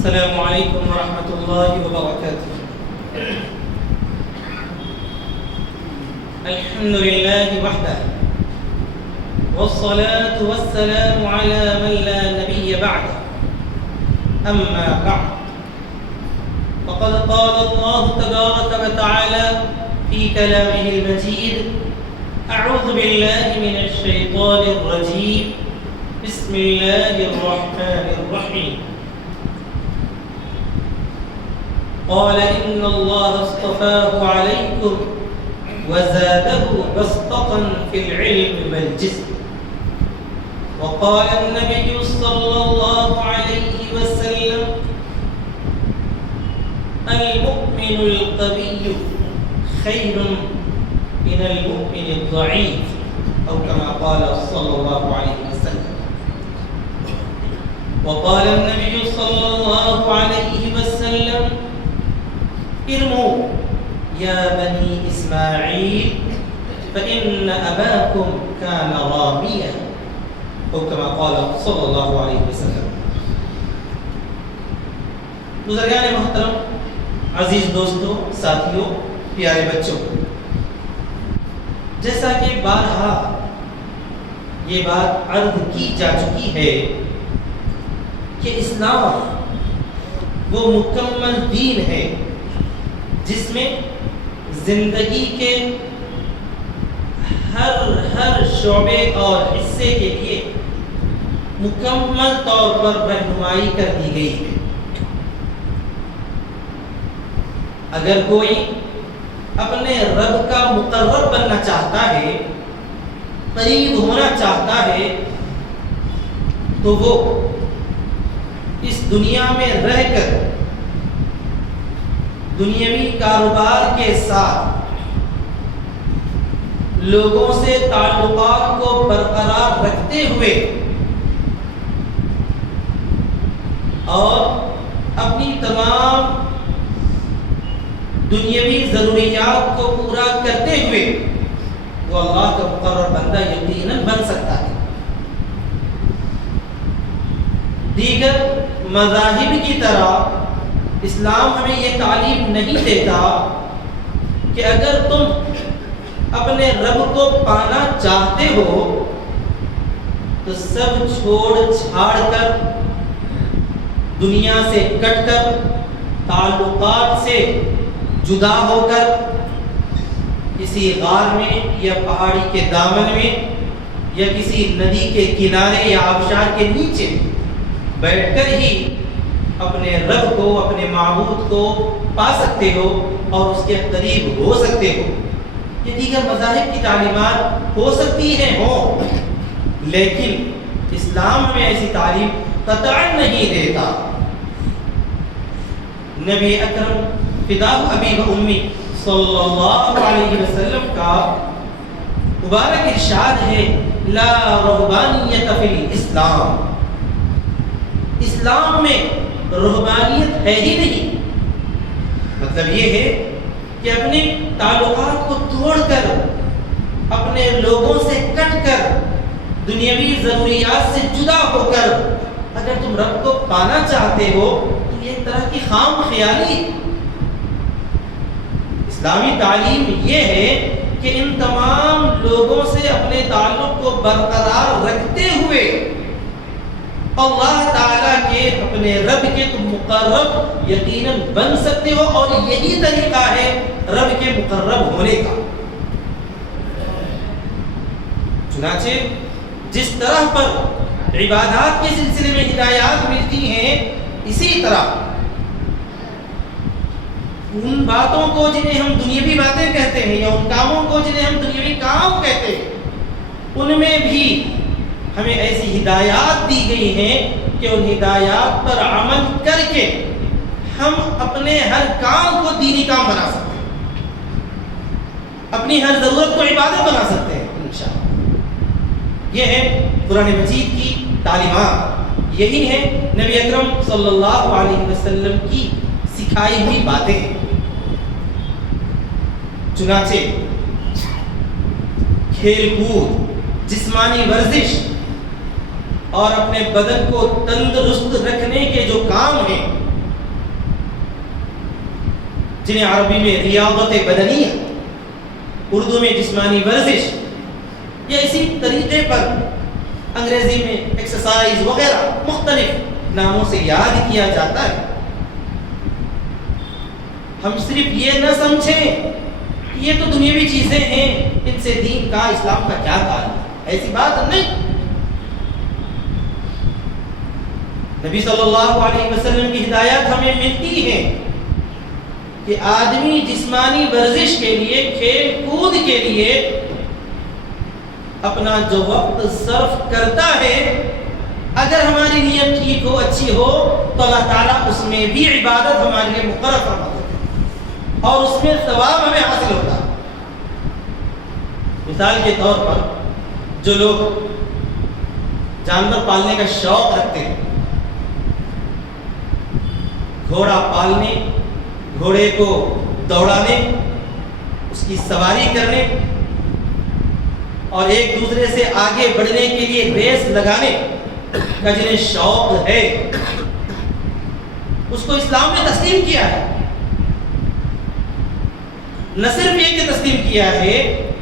السلام علیکم ورحمۃ اللہ وبرکاتہ۔ الحمد للہ وحدہ والصلاة والسلام على من لا نبی بعدہ، اما بعد فقد قال اللہ تبارک وتعالی في كلامه المجيد: اعوذ باللہ من الشیطان الرجیم، بسم اللہ الرحمن الرحیم۔ قال إن الله اصطفاه عليكم وزاده بسطة في العلم والجسم، وقال النبي صلى الله عليه وسلم: المؤمن القوي خير من المؤمن الضعيف، أو كما قال صلى الله عليه وسلم. وقال النبي صلى الله عليه وسلم: ارموا يا بني إسماعيل فإن أباكم كان راميا، أو كما قال صلى الله عليه وسلم. بزرگان محترم، عزیز دوستوں، ساتھیوں، پیارے بچوں، جیسا کہ بارہا یہ بات عرض کی جا چکی ہے کہ اسلام وہ مکمل دین ہے جس میں زندگی کے ہر شعبے اور حصے کے لیے مکمل طور پر رہنمائی کر دی گئی ہے۔ اگر کوئی اپنے رب کا مقرب بننا چاہتا ہے، قریب ہونا چاہتا ہے، تو وہ اس دنیا میں رہ کر دنیاوی کاروبار کے ساتھ لوگوں سے تعلقات کو برقرار رکھتے ہوئے اور اپنی تمام دنیاوی ضروریات کو پورا کرتے ہوئے وہ اللہ کا مقرر بندہ یقیناً بن سکتا ہے۔ دیگر مذاہب کی طرح اسلام ہمیں یہ تعلیم نہیں دیتا کہ اگر تم اپنے رب کو پانا چاہتے ہو تو سب چھوڑ چھاڑ کر، دنیا سے کٹ کر، تعلقات سے جدا ہو کر کسی غار میں یا پہاڑی کے دامن میں یا کسی ندی کے کنارے یا آبشار کے نیچے بیٹھ کر ہی اپنے رب کو، اپنے معبود کو پا سکتے ہو اور اس کے قریب ہو سکتے ہو۔ یہ دیگر مذاہب کی تعلیمات ہو سکتی ہیں لیکن اسلام ہمیں ایسی تعلیم قطعاً نہیں دیتا۔ نبی اکرم فداء ابی و امی صلی اللہ علیہ وسلم کا مبارک ارشاد ہے: لا رہبانیت فی الاسلام، اسلام میں رہبانیت ہے ہی نہیں۔ مطلب یہ ہے کہ اپنے تعلقات کو توڑ کر، اپنے لوگوں سے کٹ کر، دنیاوی ضروریات سے جدا ہو کر اگر تم رب کو پانا چاہتے ہو تو یہ ایک طرح کی خام خیالی۔ اسلامی تعلیم یہ ہے کہ ان تمام لوگوں سے اپنے تعلق کو برقرار رکھتے ہوئے اللہ تعالیٰ کے، اپنے رب کے تم مقرب یقیناً بن سکتے ہو، اور یہی طریقہ ہے رب کے مقرب ہونے کا۔ چنانچہ جس طرح پر عبادات کے سلسلے میں ہدایات ملتی ہیں، اسی طرح ان باتوں کو جنہیں ہم دنیاوی باتیں کہتے ہیں یا ان کاموں کو جنہیں ہم دنیاوی کام کہتے ہیں، ان میں بھی ہمیں ایسی ہدایات دی گئی ہیں کہ ان ہدایات پر عمل کر کے ہم اپنے ہر کام کو دینی کام بنا سکتے ہیں، اپنی ہر ضرورت کو عبادت بنا سکتے ہیں انشاءاللہ۔ یہ ہے قرآن مجید کی تعلیمات، یہی ہے نبی اکرم صلی اللہ علیہ وسلم کی سکھائی ہوئی باتیں۔ چنانچہ کھیل کود، جسمانی ورزش اور اپنے بدن کو تندرست رکھنے کے جو کام ہیں جنہیں عربی میں ریاضت بدنیہ، اردو میں جسمانی ورزش، یا اسی طریقے پر انگریزی میں ایکسرسائز وغیرہ مختلف ناموں سے یاد کیا جاتا ہے، ہم صرف یہ نہ سمجھیں کہ یہ تو دنیاوی چیزیں ہیں، ان سے دین کا اسلام کا کیا تعلق، ایسی بات نہیں۔ نبی صلی اللہ علیہ وسلم کی ہدایات ہمیں ملتی ہے کہ آدمی جسمانی ورزش کے لیے، کھیل کود کے لیے اپنا جو وقت صرف کرتا ہے، اگر ہماری نیت ٹھیک ہو، اچھی ہو، تو اللہ تعالیٰ اس میں بھی عبادت ہمارے لیے مقرر فرماتا ہے اور اس میں ثواب ہمیں حاصل ہوتا ہے۔ مثال کے طور پر جو لوگ جانور پالنے کا شوق رکھتے ہیں، گھوڑا پالنے، گھوڑے کو دوڑانے، اس کی سواری کرنے اور ایک دوسرے سے آگے بڑھنے کے لیے ریس لگانے کا جنہیں شوق ہے، اس کو اسلام نے تسلیم کیا ہے۔ نہ صرف یہ کہ تسلیم کیا ہے،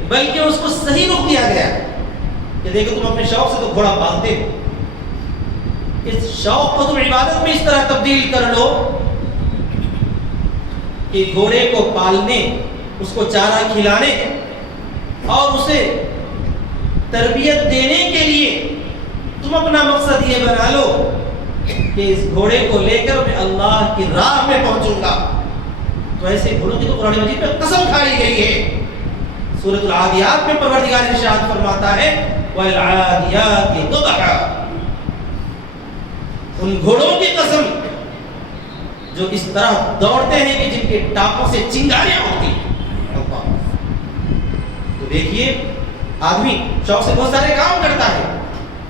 بلکہ اس کو صحیح رخ دیا گیا ہے کہ دیکھو تم اپنے شوق سے تو گھوڑا پالتے ہو، اس شوق کو تم عبادت میں اس طرح تبدیل کر لو کہ گھوڑے کو پالنے، اس کو چارہ کھلانے اور اسے تربیت دینے کے لیے تم اپنا مقصد یہ بنا لو کہ اس گھوڑے کو لے کر میں اللہ کی راہ میں پہنچوں گا۔ تو ایسے گھوڑوں کی تو قرآن مجید میں قسم کھائی گئی ہے۔ سورۃ العادیات میں پروردگار ارشاد فرماتا ہے وَالْعَادِيَاتِ ضَبْحًا، ان گھوڑوں کی قسم جو اس طرح دوڑتے ہیں کہ جن کے ٹانپوں سے چنگاریاں ہوتی ہیں۔ تو دیکھیے آدمی شوق سے بہت سارے کام کرتا ہے،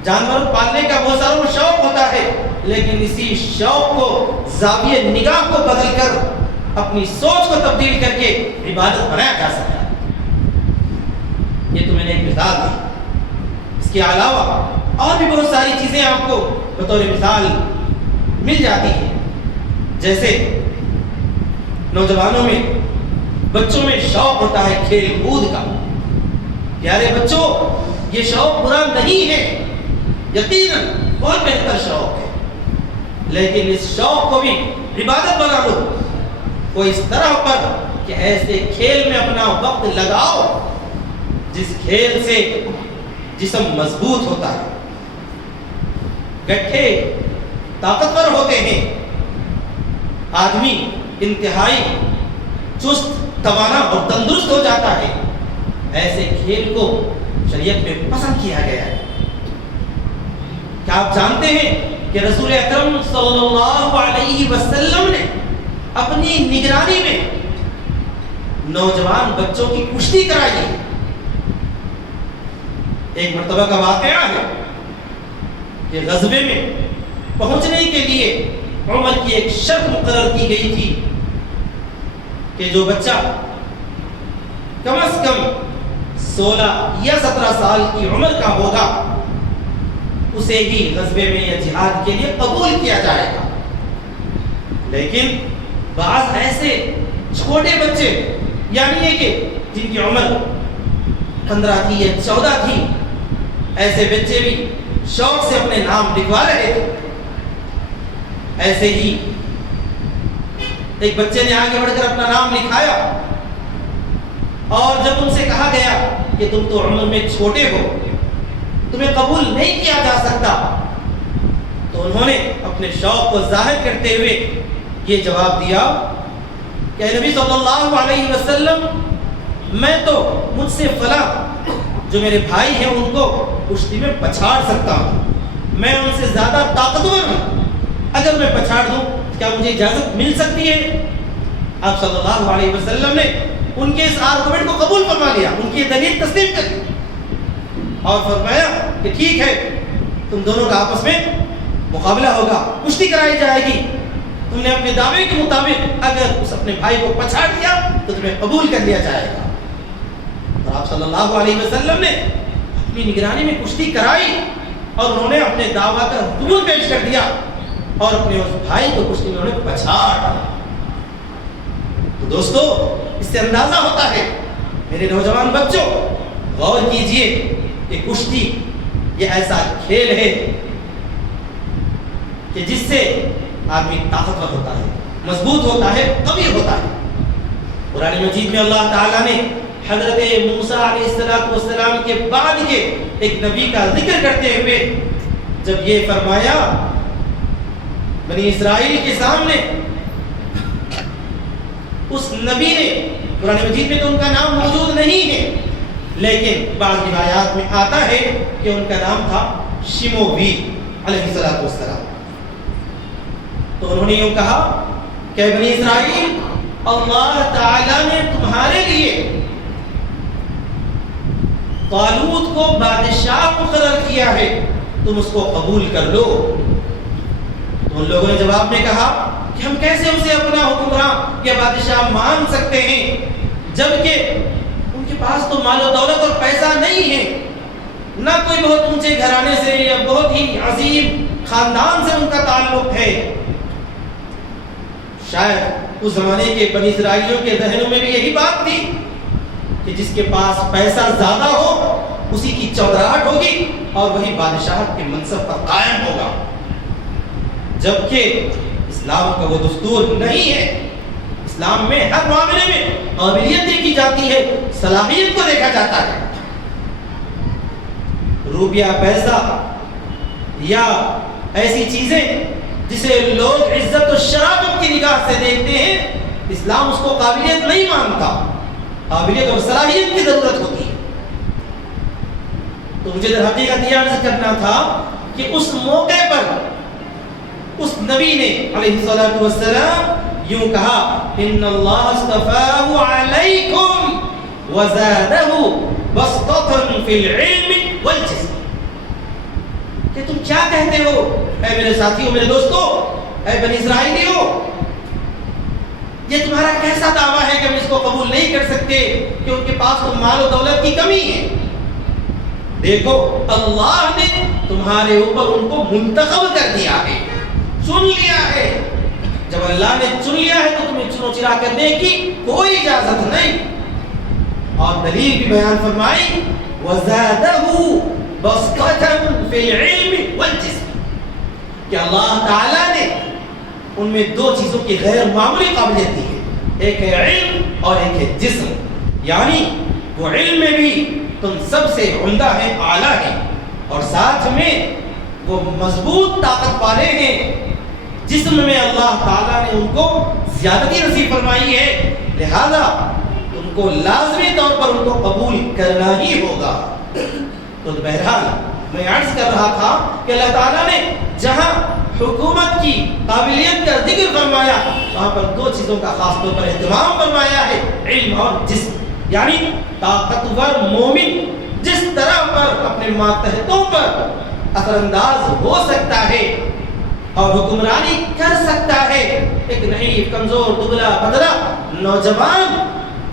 جانور پالنے کا بہت ساروں کو شوق ہوتا ہے، لیکن اسی شوق کو زاویہ نگاہ کو بدل کر اپنی سوچ کو تبدیل کر کے عبادت بنایا جا سکتا ہے۔ یہ تو میں نے ایک مثال دی، اس کے علاوہ اور بھی بہت ساری چیزیں آپ کو بطور مثال مل جاتی ہیں، جیسے نوجوانوں میں، بچوں میں شوق ہوتا ہے کھیل کود کا۔ پیارے بچوں، یہ شوق برا نہیں ہے، یقیناً بہت بہتر شوق ہے، لیکن اس شوق کو بھی عبادت بنا لو، کوئی اس طرح پر کہ ایسے کھیل میں اپنا وقت لگاؤ جس کھیل سے جسم مضبوط ہوتا ہے، گٹھے طاقتور ہوتے ہیں، آدمی انتہائی چست توانا اور تندرست ہو جاتا ہے۔ ایسے کھیل کو شریعت میں پسند کیا گیا ہے۔ کیا آپ جانتے ہیں کہ رسول اکرم صلی اللہ علیہ وسلم نے اپنی نگرانی میں نوجوان بچوں کی کشتی کرائی ہے؟ ایک مرتبہ کا واقعہ ہے کہ غزوے میں پہنچنے کے لیے عمر کی ایک شرط مقرر کی گئی تھی کہ جو بچہ کم از کم 16 یا 17 سال کی عمر کا ہوگا اسے ہی غزوے میں یا جہاد کے لیے قبول کیا جائے گا۔ لیکن بعض ایسے چھوٹے بچے، یعنی یہ کہ جن کی عمر 15 تھی یا 14 تھی، ایسے بچے بھی شوق سے اپنے نام لکھوا رہے تھے۔ ایسے ہی ایک بچے نے آگے بڑھ کر اپنا نام لکھایا، اور جب ان سے کہا گیا کہ تم تو عمر میں چھوٹے ہو، تمہیں قبول نہیں کیا جا سکتا، تو انہوں نے اپنے شوق کو ظاہر کرتے ہوئے یہ جواب دیا کہ اے نبی صلی اللہ علیہ وسلم، میں تو مجھ سے فلاں جو میرے بھائی ہیں ان کو کشتی میں پچھاڑ سکتا ہوں، میں ان سے زیادہ طاقتور ہوں، اگر میں پچھاڑ دوں کیا مجھے اجازت مل سکتی ہے؟ آپ صلی اللہ علیہ وسلم نے ان کے اس آرگومنٹ کو قبول فرما لیا، ان کی دلیل تسلیم کر دی اور فرمایا کہ ٹھیک ہے، تم دونوں کا آپس میں مقابلہ ہوگا، کشتی کرائی جائے گی، تم نے اپنے دعوے کے مطابق اگر اس اپنے بھائی کو پچھاڑ دیا تو تمہیں قبول کر لیا جائے گا۔ اور آپ صلی اللہ علیہ وسلم نے اپنی نگرانی میں کشتی کرائی اور انہوں نے اپنے دعویٰ کا ثبوت پیش کر دیا اور اپنے اس بھائی کو کشتی میں انہوں نے پچھاڑ۔ تو دوستو اس سے اندازہ ہوتا ہے، میرے نوجوان بچوں غور کیجئے کہ کشتی یہ ایسا کھیل ہے کہ جس سے آدمی طاقتور ہوتا ہے، مضبوط ہوتا ہے، قوی ہوتا ہے۔ قرآن مجید میں اللہ تعالیٰ نے حضرت موسیٰ علیہ السلام کے بعد کے ایک نبی کا ذکر کرتے ہوئے جب یہ فرمایا بنی اسرائیل کے سامنے، اس نبی نے، قرآن مجید میں تو ان کا نام موجود نہیں ہے لیکن بعض روایات میں آتا ہے کہ ان کا نام تھا شموی علیہ السلام۔ تو انہوں نے یوں کہا کہ بنی اسرائیل، اللہ تعالیٰ نے تمہارے لیے طالوت کو بادشاہ مقرر کیا ہے، تم اس کو قبول کر لو۔ تو ان لوگوں نے جواب میں کہا کہ ہم کیسے اسے اپنا حکمراں یا بادشاہ مان سکتے ہیں جبکہ ان کے پاس تو مال و دولت اور پیسہ نہیں ہے، نہ کوئی بہت اونچے گھرانے سے یا بہت ہی عظیم خاندان سے ان کا تعلق ہے۔ شاید اس زمانے کے بنی اسرائیلیوں کے ذہنوں میں بھی یہی بات تھی کہ جس کے پاس پیسہ زیادہ ہو اسی کی چودراہٹ ہوگی اور وہی بادشاہت کے منصب پر قائم ہوگا، جبکہ اسلام کا وہ دستور نہیں ہے۔ اسلام میں ہر معاملے میں قابلیت دیکھی جاتی ہے، صلاحیت کو دیکھا جاتا ہے۔ روپیہ، پیسہ یا ایسی چیزیں جسے لوگ عزت و شرافت کی نگاہ سے دیکھتے ہیں، اسلام اس کو قابلیت نہیں مانتا، قابلیت اور صلاحیت کی ضرورت ہوتی ہے۔ تو مجھے در حقیقت یہ عرض کرنا تھا کہ اس موقع پر اس نبی نے علیہ السلام یوں کہا، ان اللہ اصطفاہ علیکم وزادہ بسطۃ فی العلم والجسم۔ کہ تم کیا کہتے ہو اے میرے ساتھیوں، میرے دوستو، اے بنی اسرائیلیوں، یہ تمہارا کیسا دعویٰ ہے کہ ہم اس کو قبول نہیں کر سکتے کہ ان کے پاس تو مال و دولت کی کمی ہے؟ دیکھو اللہ نے تمہارے اوپر ان کو منتخب کر دیا ہے، چن لیا ہے۔ جب اللہ نے چن لیا ہے تو تمہیں چنو چرا کرنے کی کوئی اجازت نہیں۔ اور دلیل بھی بیان فرمائی، وَزَادَهُ بَسْطَةً فِي الْعِلْمِ وَالْجِسْمِ، کہ اللہ تعالیٰ نے ان میں دو چیزوں کی غیر معمولی قابلیت دی ہے، ایک ہے علم اور ایک ہے جسم۔ یعنی وہ علم میں بھی تم سب سے عمدہ ہیں، اعلیٰ ہیں، اور ساتھ میں وہ مضبوط طاقت والے ہیں۔ جسم میں اللہ تعالیٰ نے ان کو زیادتی نصیب فرمائی ہے، لہذا ان کو لازمی طور پر ان کو قبول کرنا ہی ہوگا۔ تو بہرحال میں عرض کر رہا تھا کہ اللہ تعالیٰ نے جہاں حکومت کی قابلیت کا ذکر فرمایا وہاں پر دو چیزوں کا خاص طور پر اہتمام فرمایا ہے، علم اور جسم۔ یعنی طاقتور مومن جس طرح پر اپنے ماتحتوں پر اثر انداز ہو سکتا ہے اور حکمرانی کر سکتا ہے، ایک ضعیف، کمزور، دبلا پتلا نوجوان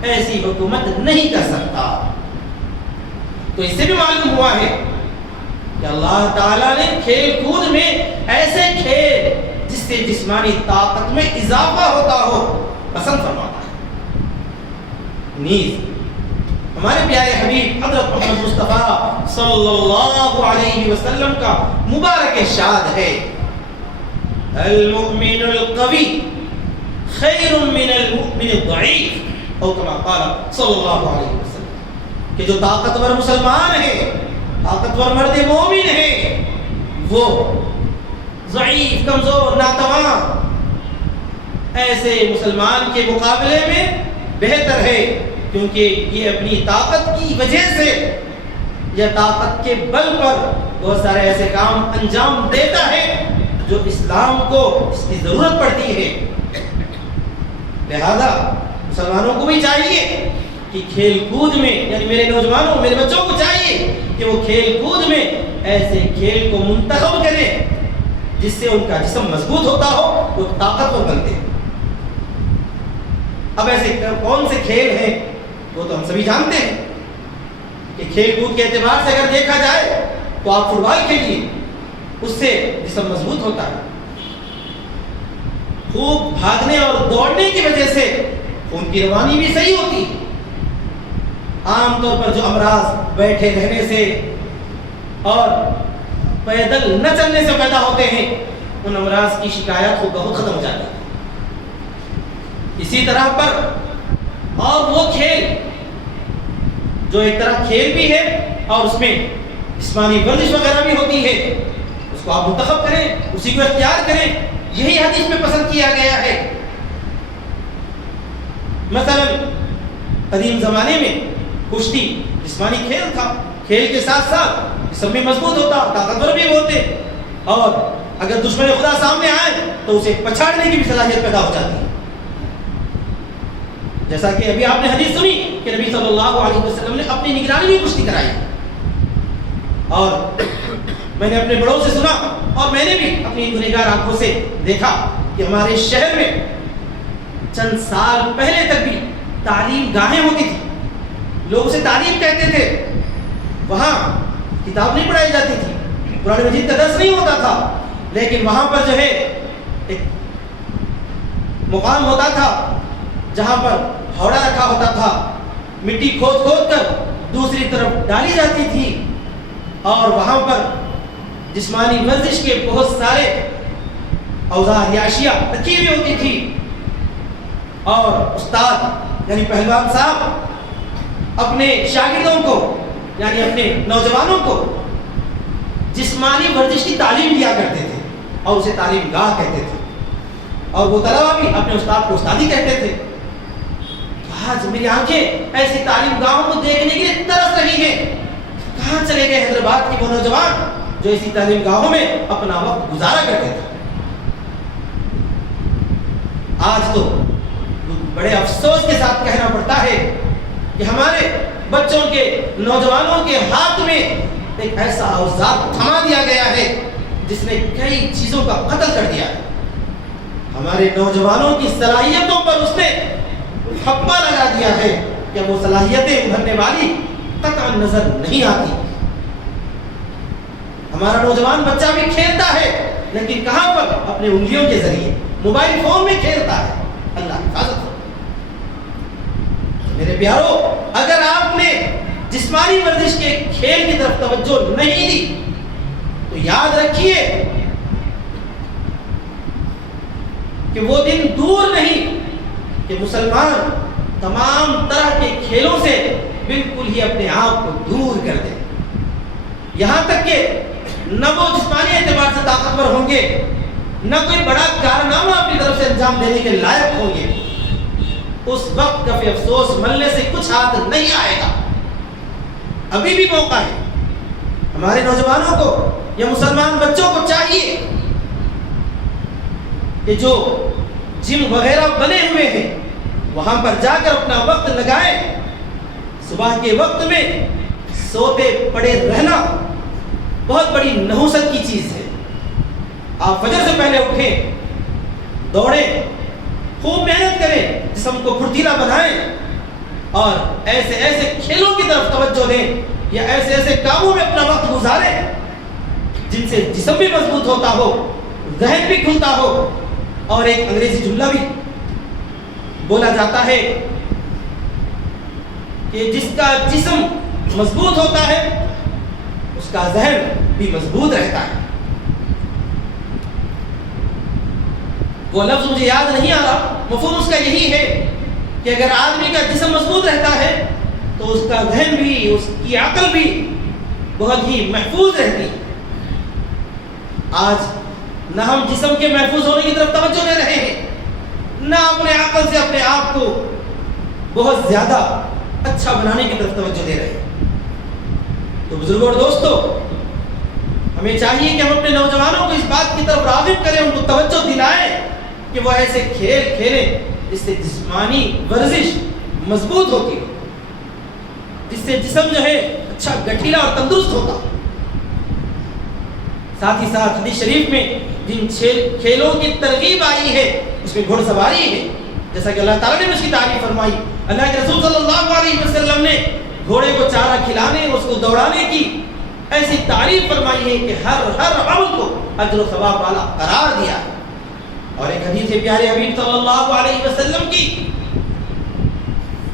ایسی حکومت نہیں کر سکتا۔ تو اس سے بھی معلوم ہوا ہے کہ اللہ تعالیٰ نے کھیل کود میں ایسے کھیل جس سے جسمانی طاقت میں اضافہ ہوتا ہو پسند فرماتا ہے۔ نیز ہمارے پیارے حبیب حضرت محمد مصطفیٰ صلی اللہ علیہ وسلم کا مبارک ارشاد ہے، المؤمن القوی خیر من المؤمن الضعیف، او کما قال صلی اللہ علیہ وسلم، کہ جو طاقتور مسلمان ہے، طاقتور مرد مومن ہے، وہ ضعیف، کمزور، ناتواں ایسے مسلمان کے مقابلے میں بہتر ہے، کیونکہ یہ اپنی طاقت کی وجہ سے یا طاقت کے بل پر بہت سارے ایسے کام انجام دیتا ہے جو اسلام کو اس کی ضرورت پڑتی ہے۔ لہذا مسلمانوں کو بھی چاہیے کہ کھیل کود میں، یعنی میرے نوجوانوں، میرے بچوں کو چاہیے کہ وہ کھیل کود میں ایسے کھیل کو منتخب کریں جس سے ان کا جسم مضبوط ہوتا ہو، وہ طاقتور بنتے ہیں۔ اب ایسے کون سے کھیل ہیں وہ تو ہم سبھی جانتے ہیں کہ کھیل کود کے اعتبار سے اگر دیکھا جائے تو آپ فٹ بال کھیلیے، اس سے جسم مضبوط ہوتا ہے۔ خوب بھاگنے اور دوڑنے کی وجہ سے خون کی روانی بھی صحیح ہوتی ہے۔ عام طور پر جو امراض بیٹھے رہنے سے اور پیدل نہ چلنے سے پیدا ہوتے ہیں، ان امراض کی شکایات کو بہت ختم ہو جاتی ہے۔ اسی طرح پر اور وہ کھیل جو ایک طرح کھیل بھی ہے اور اس میں جسمانی ورزش وغیرہ بھی ہوتی ہے، اس کو آپ منتخب کریں، اسی کو اختیار کریں، یہی حدیث میں پسند کیا گیا ہے۔ مثلا قدیم زمانے میں کشتی جسمانی کھیل تھا، کھیل کے ساتھ ساتھ جسم بھی مضبوط ہوتا، طاقتور بھی ہوتے، اور اگر دشمن خدا سامنے آئے تو اسے پچھاڑنے کی بھی صلاحیت پیدا ہو جاتی ہے۔ جیسا کہ ابھی آپ نے حدیث سنی کہ نبی صلی اللہ علیہ وسلم نے اپنی نگرانی میں کشتی کرائی، اور میں نے اپنے بڑوں سے سنا اور میں نے بھی اپنی گنہگار آنکھوں سے دیکھا کہ ہمارے شہر میں چند سال پہلے تک بھی تعلیم گاہیں ہوتی تھی، لوگ اسے تعلیم کہتے تھے، وہاں کتاب نہیں پڑھائی جاتی تھی، قرآن مجید کا درس نہیں ہوتا تھا، لیکن وہاں پر جو ہے ایک مقام ہوتا تھا جہاں پر ہھوڑا رکھا ہوتا تھا، مٹی کھود کھود کر دوسری طرف ڈالی جاتی تھی، اور وہاں پر جسمانی ورزش کے بہت سارے اوزار یا اشیاء رکھی ہوئی ہوتی تھی، اور استاد یعنی پہلوان صاحب اپنے شاگردوں کو یعنی اپنے نوجوانوں کو جسمانی ورزش کی تعلیم دیا کرتے تھے، اور اسے تعلیم گاہ کہتے تھے، اور وہ طلبہ بھی اپنے استاد کو استادی کہتے تھے۔ آج میری آنکھیں ایسی تعلیم گاہوں کو دیکھنے کے لیے ترس رہی ہیں، کہاں چلے گئے حیدرآباد کے وہ نوجوان جو اسی تعلیم گاہوں میں اپنا وقت گزارا کرتے تھے؟ آج تو بڑے افسوس کے ساتھ کہنا پڑتا ہے کہ ہمارے بچوں کے نوجوانوں کے ہاتھ میں ایک ایسا اوزار تھما دیا گیا ہے جس نے کئی چیزوں کا قتل کر دیا ہے۔ ہمارے نوجوانوں کی صلاحیتوں پر اس نے ٹھپا لگا دیا ہے کہ وہ صلاحیتیں ابھرنے والی قطعا نظر نہیں آتی۔ ہمارا نوجوان بچہ بھی کھیلتا ہے، لیکن کہاں پر؟ اپنے انگلیوں کے ذریعے موبائل فون میں کھیلتا ہے۔ اللہ حفاظت ہو۔ میرے پیارو، اگر آپ نے جسمانی ورزش کے کھیل کی طرف توجہ نہیں دی تو یاد رکھیے کہ وہ دن دور نہیں کہ مسلمان تمام طرح کے کھیلوں سے بالکل ہی اپنے آپ کو دور کر دے، یہاں تک کہ نہ وہ جسمانی اعتبار سے طاقتور ہوں گے، نہ کوئی بڑا کارنامہ اپنی طرف سے انجام دینے کے لائق ہوں گے۔ اس وقت کا پھر افسوس ملنے سے کچھ ہاتھ نہیں آئے گا۔ ابھی بھی موقع ہے، ہمارے نوجوانوں کو یا مسلمان بچوں کو چاہیے کہ جو جم وغیرہ بنے ہوئے ہیں وہاں پر جا کر اپنا وقت لگائیں۔ صبح کے وقت میں سوتے پڑے رہنا بہت بڑی نحوست کی چیز ہے۔ آپ فجر سے پہلے اٹھیں، دوڑیں، خوب محنت کریں، جسم کو پھرتیلا بنائیں، اور ایسے ایسے کھیلوں کی طرف توجہ دیں یا ایسے ایسے کاموں میں اپنا وقت گزاریں جن سے جسم بھی مضبوط ہوتا ہو، ذہن بھی کھلتا ہو۔ اور ایک انگریزی جملہ بھی بولا جاتا ہے کہ جس کا جسم مضبوط ہوتا ہے اس کا ذہن بھی مضبوط رہتا ہے۔ وہ لفظ مجھے یاد نہیں آ رہا، مفہوم اس کا یہی ہے کہ اگر آدمی کا جسم مضبوط رہتا ہے تو اس کا ذہن بھی، اس کی عقل بھی بہت ہی محفوظ رہتی ہے۔ آج نہ ہم جسم کے محفوظ ہونے کی طرف توجہ دے رہے ہیں، نہ اپنے عقل سے اپنے آپ کو بہت زیادہ اچھا بنانے کی طرف توجہ دے رہے ہیں۔ تو بزرگوں اور دوستو، ہمیں چاہیے کہ ہم اپنے نوجوانوں کو اس بات کی طرف راغب کریں، ان کو توجہ دلائیں کہ وہ ایسے کھیل کھیلیں جس سے جسمانی ورزش مضبوط ہوتی ہو، جس سے جسم جو ہے اچھا گٹھیلا اور تندرست ہوتا۔ ساتھ ہی ساتھ حدیث شریف میں جن کھیلوں کی ترغیب آئی ہے اس میں گھوڑ سواری ہے، جیسا کہ اللہ تعالیٰ نے اس کی تعریف فرمائی۔ اللہ کے رسول صلی اللہ علیہ وسلم نے گھوڑے کو چارہ کھلانے، اس کو دوڑانے کی ایسی تعریف فرمائی ہے کہ ہر عمل کو اجر و ثواب والا قرار دیا ہے۔ اور ایک حدیث پیارے حبیب صلی اللہ علیہ وسلم کی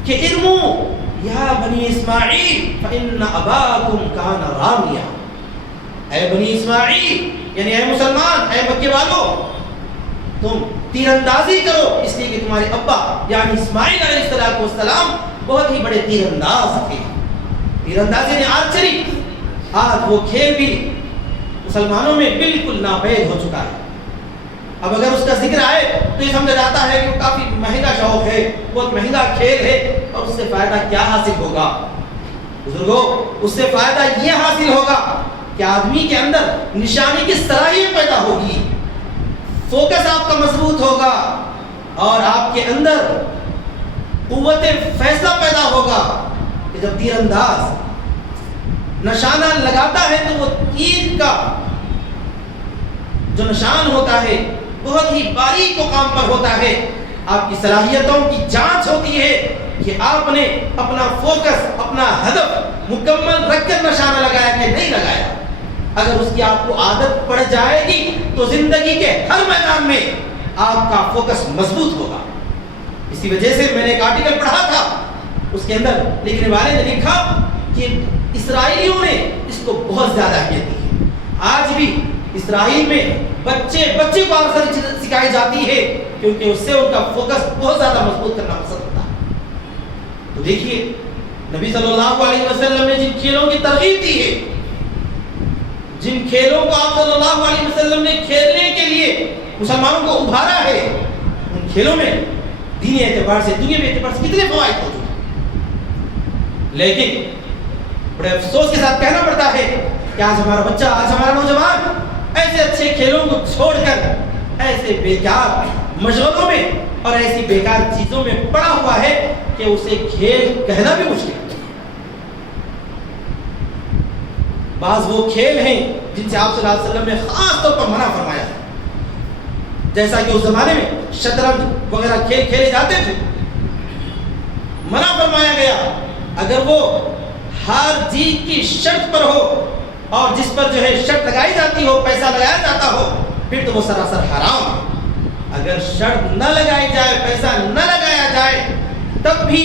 کہ ارمو یا بنی اسماعیل فإن اباکم کان رامیا، اے بنی اسماعیل یعنی اے مسلمان، اے مکے والو، تم تیر اندازی کرو، اس لیے کہ تمہارے ابا یعنی اسماعیل علیہ السلام بہت ہی بڑے تیر انداز تھے۔ تیر اندازی نے آرچری، آج وہ کھیل بھی مسلمانوں میں بالکل ناپید ہو چکا ہے۔ اب اگر اس کا ذکر آئے تو یہ سمجھا جاتا ہے کہ وہ کافی مہنگا شوق ہے، بہت مہنگا کھیل ہے، اور اس سے فائدہ کیا حاصل ہوگا؟ بزرگوں، اس سے فائدہ یہ حاصل ہوگا کہ آدمی کے اندر نشانی کی صلاحیت پیدا ہوگی، فوکس آپ کا مضبوط ہوگا، اور آپ کے اندر قوت فیصلہ پیدا ہوگا کہ جب تیر انداز نشانہ لگاتا ہے تو وہ تیر کا جو نشان ہوتا ہے بہت ہی باریک مقام پر ہوتا ہے۔ آپ کی صلاحیتوں کی جانچ ہوتی ہے کہ آپ نے اپنا فوکس، اپنا ہدف مکمل رکھ کر نشانہ لگایا کہ نہیں لگایا۔ اگر اس کی آپ کو عادت پڑ جائے گی تو زندگی کے ہر میدان میں آپ کا فوکس مضبوط ہوگا۔ اسی وجہ سے میں نے ایک آرٹیکل پڑھا تھا، اس کے اندر لکھنے والے نے لکھا کہ اسرائیلیوں نے اس کو بہت زیادہ اہمیت دی ہے۔ آج بھی اسرائیل میں بچے کو آرچری سکھائی جاتی ہے کیونکہ اس سے ان کا فوکس بہت زیادہ مضبوط کرنا پسند ہوتا ہے۔ تو دیکھیے نبی صلی اللہ علیہ وسلم نے جن کھیلوں کی ترغیب دی ہے، جن کھیلوں کو آپ صلی اللہ علیہ وسلم نے کھیلنے کے لیے مسلمانوں کو ابھارا ہے، ان کھیلوں میں دینی اعتبار سے، دنیاوی اعتبار سے کتنے فوائد موجود ہیں، لیکن بڑے افسوس کے ساتھ کہنا پڑتا ہے کہ آج ہمارا بچہ، آج ہمارا نوجوان ایسے اچھے کھیلوں کو چھوڑ کر ایسے بیکار مشغلوں میں اور ایسی بیکار چیزوں میں پڑا ہوا ہے کہ اسے کھیل کہنا بھی مشکل ہے۔ بعض وہ کھیل ہیں جن سے آپ صلی اللہ علیہ وسلم نے خاص طور پر منع فرمایا ہے، جیسا کہ اس زمانے میں شطرنج وغیرہ کھیل کھیلے جاتے تھے، منع فرمایا گیا اگر وہ ہار جیت کی شرط پر ہو اور جس پر جو ہے شرط لگائی جاتی ہو، پیسہ لگایا جاتا ہو، پھر تو وہ سراسر حرام ہے۔ اگر شرط نہ لگائی جائے، پیسہ نہ لگایا جائے، تب بھی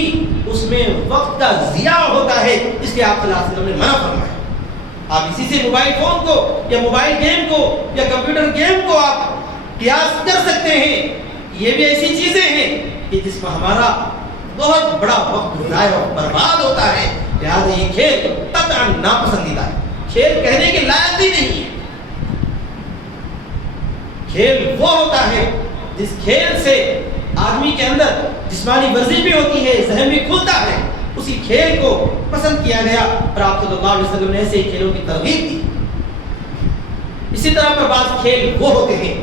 اس میں وقت کا ضیاع ہوتا ہے، اس لیے آپ صلی اللہ علیہ وسلم نے منع فرمایا۔ آپ اسی سے موبائل فون کو یا موبائل گیم کو یا کمپیوٹر گیم کو آپ قیاس کر سکتے ہیں۔ یہ بھی ایسی چیزیں ہیں کہ جس میں ہمارا بہت بڑا وقت ضائع اور برباد ہوتا ہے، لہٰذا یہ کھیل قطعاً ناپسندیدہ ہے، کھیل کہنے کے لائق ہی نہیں ہے۔ کھیل وہ ہوتا ہے جس کھیل سے آدمی کے اندر جسمانی ورزش بھی ہوتی ہے، ذہن بھی کھلتا ہے، اسی کھیل کو پسند کیا گیا اور آپ صلی اللہ علیہ وسلم نے ایسے کھیلوں کی ترغیب دی۔ اسی طرح پر بعض کھیل وہ ہوتے ہیں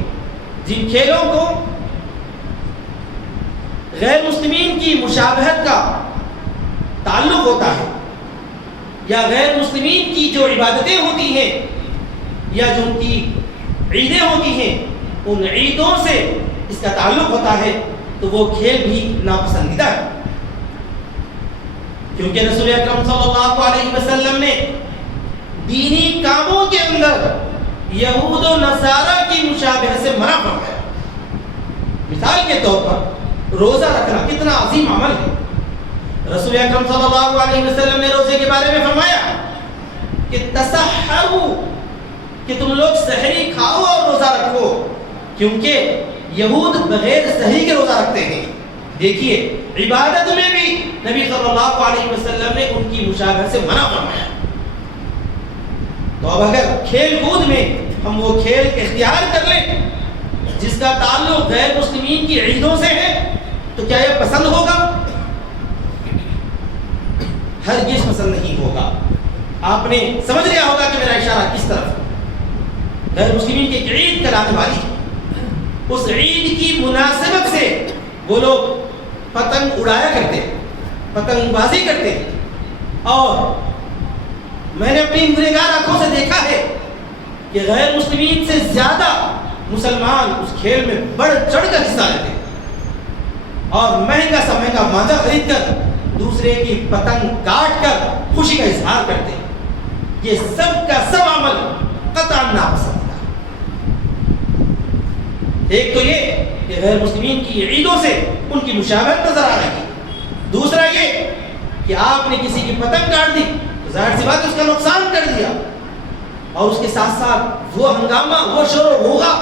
جن کھیلوں کو غیر مسلمین کی مشابہت کا تعلق ہوتا ہے، یا غیر مسلمین کی جو عبادتیں ہوتی ہیں یا جو ان کی عیدیں ہوتی ہیں، ان عیدوں سے اس کا تعلق ہوتا ہے، تو وہ کھیل بھی ناپسندیدہ ہے، کیونکہ رسول اکرم صلی اللہ علیہ وسلم نے دینی کاموں کے اندر یہود و نصارہ کی مشابہت سے منع فرمایا۔ مثال کے طور پر روزہ رکھنا کتنا عظیم عمل ہے۔ رسول اکرم صلی اللہ علیہ وسلم نے روزے کے بارے میں فرمایا کہ تسحروا، کہ تم لوگ سحری کھاؤ اور روزہ رکھو، کیونکہ یہود بغیر سحری کے روزہ رکھتے ہیں۔ دیکھیے عبادت میں بھی نبی صلی اللہ علیہ وسلم نے ان کی مشابہت سے منع فرمایا۔ تو اب اگر کھیل کود میں ہم وہ کھیل اختیار کر لیں جس کا تعلق غیر مسلمین کی عیدوں سے ہے، تو کیا یہ پسند ہوگا؟ ہرگز پسند نہیں ہوگا۔ آپ نے سمجھ لیا ہوگا کہ میرا اشارہ کس طرف؟ غیر مسلمین کی عید کرانے والی ہے، اس عید کی مناسبت سے وہ لوگ پتنگ اڑایا کرتے، پتنگ بازی کرتے، اور میں نے اپنی گنہگار آنکھوں سے دیکھا ہے کہ غیر مسلمین سے زیادہ مسلمان اس کھیل میں بڑھ چڑھ کر حصہ لیتے اور مہنگا سا مہنگا مانجا خرید کر دوسرے کی پتنگ کاٹ کر خوشی کا اظہار کرتے ہیں۔ یہ سب کا سب عمل قطعاً ناپسندیدہ۔ ایک تو یہ کہ غیر مسلمین کی عیدوں سے ان کی مشابہت نظر آ رہی ہے، دوسرا یہ کہ آپ نے کسی کی پتنگ کاٹ دی تو ظاہر سی بات ہے اس کا نقصان کر دیا، اور اس کے ساتھ ساتھ وہ ہنگامہ، وہ شور و غوغا،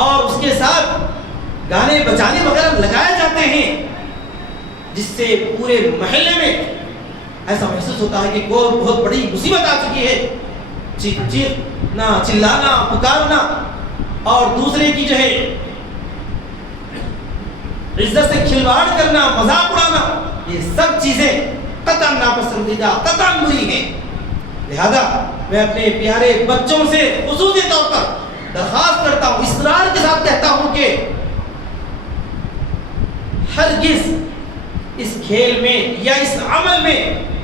اور اس کے ساتھ گانے بجانے وغیرہ لگائے جاتے ہیں، جس سے پورے محلے میں ایسا محسوس ہوتا ہے کہ کوئی بہت بڑی مصیبت آ چکی ہے، چیخنا، چلانا، پکارنا، اور دوسرے کی جو ہے عزت سے کھلواڑ کرنا، مذاق اڑانا، یہ سب چیزیں قطعاً ناپسندیدہ، قطعاً بری ہیں۔ لہذا میں اپنے پیارے بچوں سے خصوصی طور پر درخواست کرتا ہوں، اصرار کے ساتھ کہتا ہوں کہ ہرگز اس کھیل میں یا اس عمل میں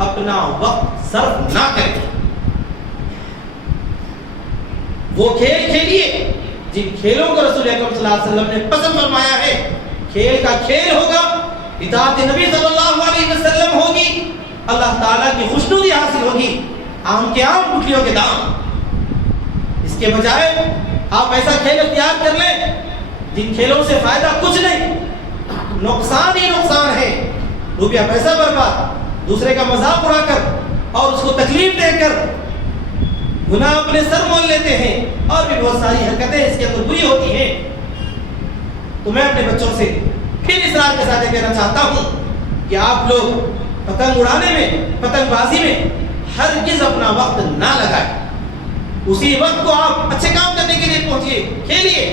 اپنا وقت صرف نہ کریں۔ وہ کھیل کھیلیے جن کھیلوں کو رسول اکرم صلی اللہ علیہ وسلم نے پسند فرمایا ہے۔ کھیل کا کھیل ہوگا، اطاعت نبی صلی اللہ علیہ وسلم ہوگی، اللہ تعالیٰ کی خوشنودی حاصل ہوگی، آم کے آم گٹھلیوں کے دام۔ اس کے بجائے آپ ایسا کھیل اختیار کر لیں جن کھیلوں سے فائدہ کچھ نہیں، نقصان ہی نقصان ہے، روپیہ پیسہ برباد، دوسرے کا مذاق اڑا کر اور اس کو تکلیف دے کر گناہ اپنے سر مول لیتے ہیں، اور بھی بہت ساری حرکتیں اس کے اندر بری ہوتی ہیں۔ تو میں اپنے بچوں سے پھر اصرار کے ساتھ یہ کہنا چاہتا ہوں کہ آپ لوگ پتنگ اڑانے میں، پتنگ بازی میں ہرگز اپنا وقت نہ لگائیں۔ اسی وقت کو آپ اچھے کام کرنے کے لیے پہنچیے، کھیلیے۔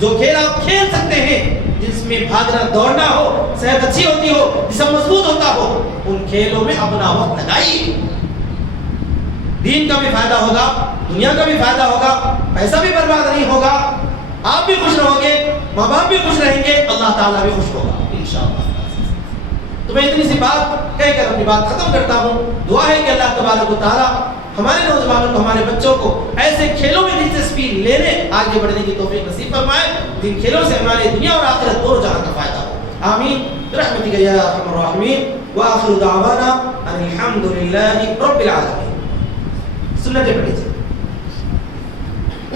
جو کھیل آپ کھیل سکتے ہیں، جس میں بھاگنا دوڑنا ہو، صحت اچھی ہوتی ہو، جسم مضبوط ہوتا ہو، ان کھیلوں میں اپنا وقت لگائیے۔ دین کا بھی فائدہ ہوگا، دنیا کا بھی فائدہ ہوگا، پیسہ بھی برباد نہیں ہوگا، آپ بھی خوش رہو گے، ماں باپ بھی خوش رہیں گے، اللہ تعالیٰ بھی خوش ہوگا انشاءاللہ۔ تو میں اتنی سی بات کہہ کر اپنی بات ختم کرتا ہوں۔ دعا ہے کہ اللہ تبارک و تعالیٰ ہمارے نوجوانوں کو، ہمارے بچوں کو ایسے کھیلوں میں دلچسپی لینے، آگے بڑھنے کی توفیق نصیب فرمائے جن کھیلوں سے ہماری دنیا اور آخرت دونوں جہاں کا فائدہ ہو۔ آمین برحمتک یا ارحم الراحمین، وآخر دعوانا ان الحمد للہ رب العالمین۔ سنتیں پڑھیے۔